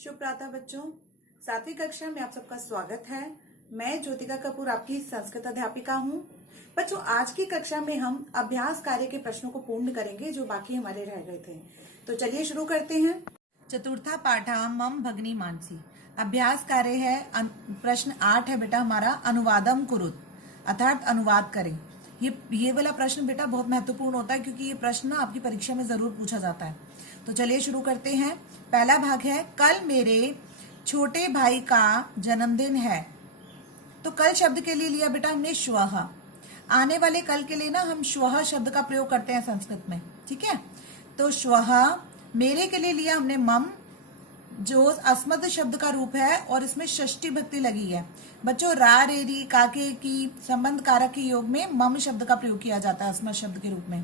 शुभ प्रातः बच्चों, 7वीं कक्षा में आप सबका स्वागत है। मैं ज्योतिका कपूर आपकी संस्कृत अध्यापिका हूँ। बच्चों, आज की कक्षा में हम अभ्यास कार्य के प्रश्नों को पूर्ण करेंगे जो बाकी हमारे रह गए थे। तो चलिए शुरू करते हैं। चतुर्था पाठा मम भगनी मानसी। अभ्यास कार्य है, प्रश्न 8 है बेटा हमारा, अनुवादम कुरुत, अर्थात अनुवाद करें। ये वाला प्रश्न बेटा बहुत महत्वपूर्ण होता है क्योंकि ये प्रश्न ना आपकी परीक्षा में जरूर पूछा जाता है। तो चलिए शुरू करते हैं। पहला भाग है, कल मेरे छोटे भाई का जन्मदिन है। तो कल शब्द के लिए लिया बेटा हमने श्वः। आने वाले कल के लिए ना हम श्वः शब्द का प्रयोग करते हैं संस्कृत में, ठीक है। तो श्वः, मेरे के लिए लिया हमने मम, जो अस्मद शब्द का रूप है और इसमें षष्ठी भक्ति लगी है। बच्चों, रा रे री काके की संबंध कारक के योग में मम शब्द का प्रयोग किया जाता है अस्मद शब्द के रूप में।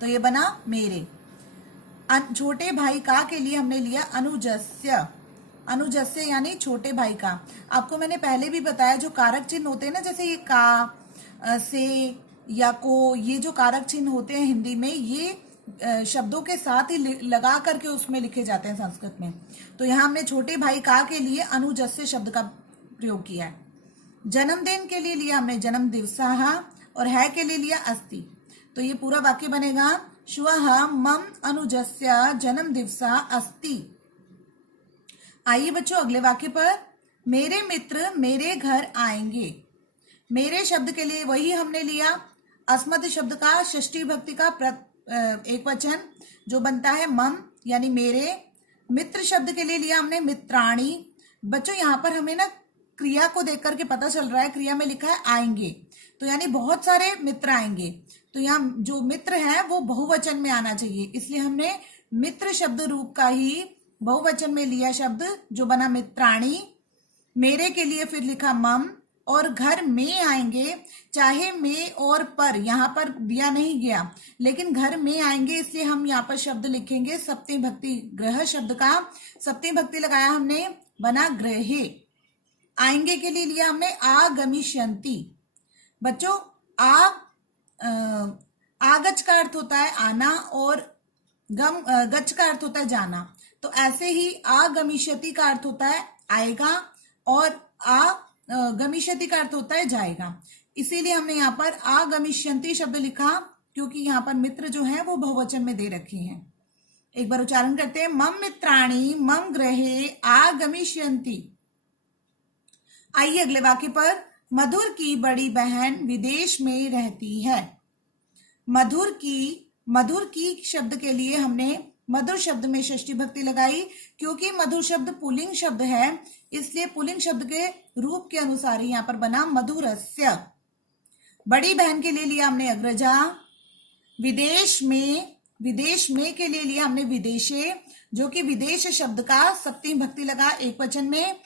तो ये बना मेरे। छोटे भाई का के लिए हमने लिया अनुजस्य। अनुजस्य यानी छोटे भाई का। आपको मैंने पहले भी बताया, जो कारक चिन्ह होते हैं ना, जैसे ये का, से या को, ये जो कारक चिन्ह होते हैं हिंदी में, ये शब्दों के साथ ही लगा करके उसमें लिखे जाते हैं संस्कृत में। तो यहाँ हमने छोटे भाई का के लिए अनुजस्य शब्द का प्रयोग किया है। जन्मदिन के लिए लिया हमने जन्म दिवसा, और है के लिए लिया अस्ति। तो ये पूरा वाक्य बनेगा, श्वः मम अनुजस्य जन्म दिवसा अस्ति। आइए बच्चों अगले वाक्य पर, मेरे मित्र मेरे घर आएंगे। मेरे शब्द के लिए वही हमने लिया अस्मद शब्द का षष्ठी भक्ति का एक वचन जो बनता है मम यानी मेरे। मित्र शब्द के लिए लिया हमने मित्राणी। बच्चों, यहाँ पर हमें ना क्रिया को देख करके पता चल रहा है, क्रिया में लिखा है आएंगे, तो यानी बहुत सारे मित्र आएंगे। तो यहाँ जो मित्र है वो बहुवचन में आना चाहिए, इसलिए हमने मित्र शब्द रूप का ही बहुवचन में लिया शब्द जो बना मित्राणी। मेरे के लिए फिर लिखा मम, और घर में आएंगे, चाहे में और पर यहाँ पर दिया नहीं गया, लेकिन घर में आएंगे इसलिए हम यहाँ पर शब्द लिखेंगे सप्तमी भक्ति, ग्रह शब्द का सप्तमी भक्ति लगाया हमने, बना ग्रहे। आएंगे के लिए लिया हमने आगमिष्यन्ति। बच्चों, आगच का अर्थ होता है आना और गच का अर्थ होता है जाना। तो ऐसे ही आगमिष्यति का अर्थ होता है आएगा और गमिष्यति का अर्थ होता है जाएगा। इसीलिए हमने यहाँ पर आगमिष्यन्ति शब्द लिखा क्योंकि यहाँ पर मित्र जो है वो बहुवचन में दे रखे हैं। एक बार उच्चारण करते हैं, मम मित्राणि मम गृहे आगमिष्यन्ति। आइए अगले वाक्य पर, मधुर की बड़ी बहन विदेश में रहती है। मधुर की शब्द के लिए हमने मधुर शब्द में षष्ठी भक्ति लगाई क्योंकि मधुर शब्द पुल्लिंग शब्द है, इसलिए पुल्लिंग शब्द के रूप के अनुसार ही यहाँ पर बना मधुरस्य। बड़ी बहन के लिए लिया हमने अग्रजा। विदेश में के लिए लिया हमने विदेशे, जो कि विदेश शब्द का सप्तमी भक्ति लगा एक वचन में,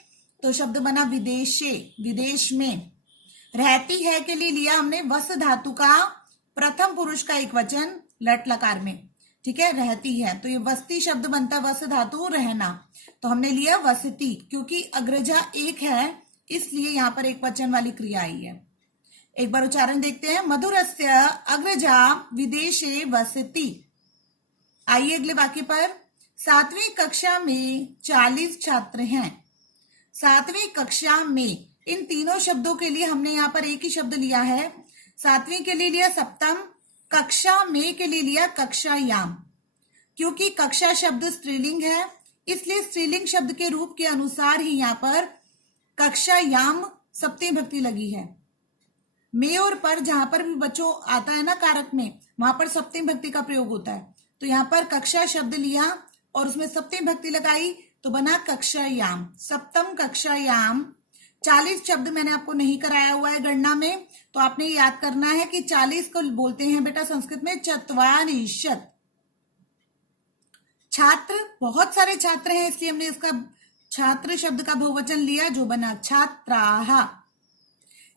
तो शब्द बना विदेशे, विदेश में। रहती है के लिए लिया हमने वस धातु का प्रथम पुरुष का एक वचन लट लकार में, ठीक है, रहती है। तो ये वस्ती शब्द बनता है वस धातु रहना, तो हमने लिया वसती क्योंकि अग्रजा एक है इसलिए यहाँ पर एक वचन वाली क्रिया आई है। एक बार उच्चारण देखते हैं, मधुरस्य अग्रजा विदेशे वसति। आइए अगले वाक्य पर, 7वीं कक्षा में 40 छात्र हैं। 7वीं कक्षा में, इन तीनों शब्दों के लिए हमने यहाँ पर एक ही शब्द लिया है। 7वीं के लिए लिया सप्तम, कक्षा में के लिए लिया कक्षायाम। क्योंकि कक्षा शब्द स्त्रीलिंग है इसलिए स्त्रीलिंग शब्द के रूप के अनुसार ही यहाँ पर कक्षायाम सप्तमी भक्ति लगी है। में और पर जहां पर भी बच्चों आता है ना कारक में, वहां पर सप्तमी भक्ति का प्रयोग होता है। तो यहाँ पर कक्षा शब्द लिया और उसमें सप्तमी भक्ति लगाई तो बना कक्षायाम, सप्तम कक्षायाम। 40 शब्द मैंने आपको नहीं कराया हुआ है गणना में, तो आपने याद करना है कि 40 को बोलते हैं बेटा संस्कृत में चत्वारिंशत्। छात्र, बहुत सारे छात्र हैं इसलिए हमने इसका छात्र शब्द का बहुवचन लिया जो बना छात्राः।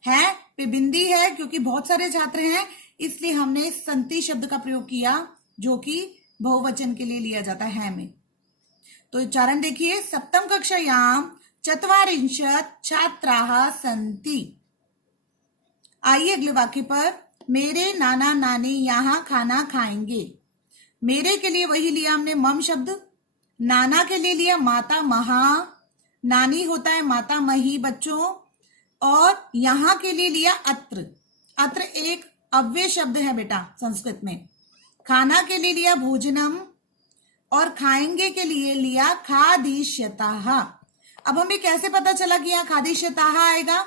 है पे बिंदी है क्योंकि बहुत सारे छात्र हैं इसलिए हमने संति शब्द का प्रयोग किया जो कि बहुवचन के लिए लिया जाता है में। तो उच्चारण देखिए, सप्तम कक्षायाम चत्वारिंशत् छात्राः सन्ति। आइए अगले वाक्य पर, मेरे नाना नानी यहाँ खाना खाएंगे। मेरे के लिए वही लिया हमने मम शब्द, नाना के लिए लिया माता महा, नानी होता है माता मही बच्चों। और यहां के लिए लिया अत्र, अत्र एक अव्यय शब्द है बेटा संस्कृत में। खाना के लिए लिया भोजनम और खाएंगे के लिए लिया खादिष्यताः। अब हमें कैसे पता चला कि यहाँ खादिष्यताः आएगा?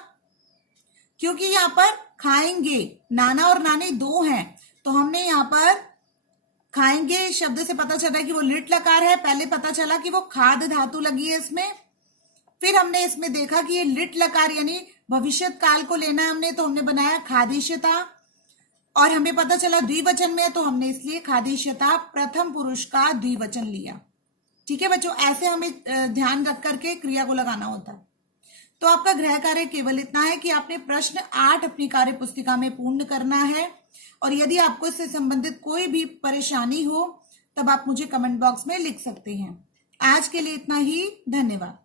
क्योंकि यहाँ पर खाएंगे, नाना और नानी दो हैं, तो हमने यहाँ पर खाएंगे शब्द से पता चला कि वो लिट लकार है। पहले पता चला कि वो खाद धातु लगी है इसमें, फिर हमने इसमें देखा कि ये लिट लकार यानी भविष्यत काल को लेना है हमने, तो हमने बनाया खादिष्यता। और हमें पता चला द्विवचन में है, तो हमने इसलिए खादिष्यता प्रथम पुरुष का द्विवचन लिया। ठीक है बच्चों, ऐसे हमें ध्यान रख करके क्रिया को लगाना होता है। तो आपका गृह कार्य केवल इतना है कि आपने प्रश्न 8 अपनी कार्य पुस्तिका में पूर्ण करना है। और यदि आपको इससे संबंधित कोई भी परेशानी हो तब आप मुझे कमेंट बॉक्स में लिख सकते हैं। आज के लिए इतना ही, धन्यवाद।